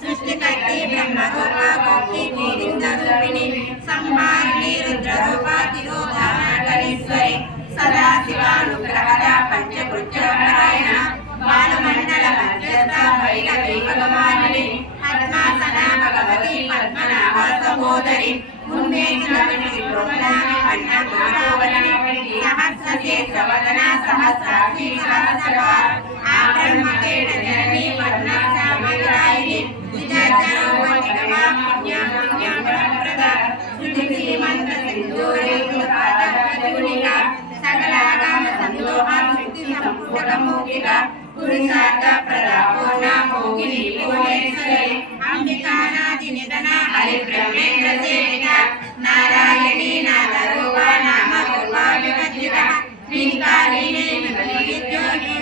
सृष्टिकर्त्री ब्रह्मरूपा गोप्ती गोविंदरूपिणी संहारिणी रुद्ररूपा तिरोधारणेश्वरी सदाशिवानुग्रहदा पंचभुजपरायण बालमंडल मध्यस्थ भैरवी भगवानिनी पद्मासना भगवती पद्मनाभ सहोदरी सहस्रवदना सहस्राक्षी सहस्रपाद आब्रह्मकेण जननी पद्मनाभसामग्रायिनी विजयचरोपनिगमा पुण्यप्रदा श्रुतिश्रीमन्त्र सिन्दूरे कृपादपूर्णिका सकलागाम संदोहा शक्ति संपुटकमौखिका पुरुषार्थ प्रदा पूर्णा मोहिनी भुवनेश्वरी अंबिकानादि निधना हरिब्रह्मेन्द्र सेविता नारायणी नादरूपा नामरूपा विवर्जिता ह्रींकारिणी विद्योनि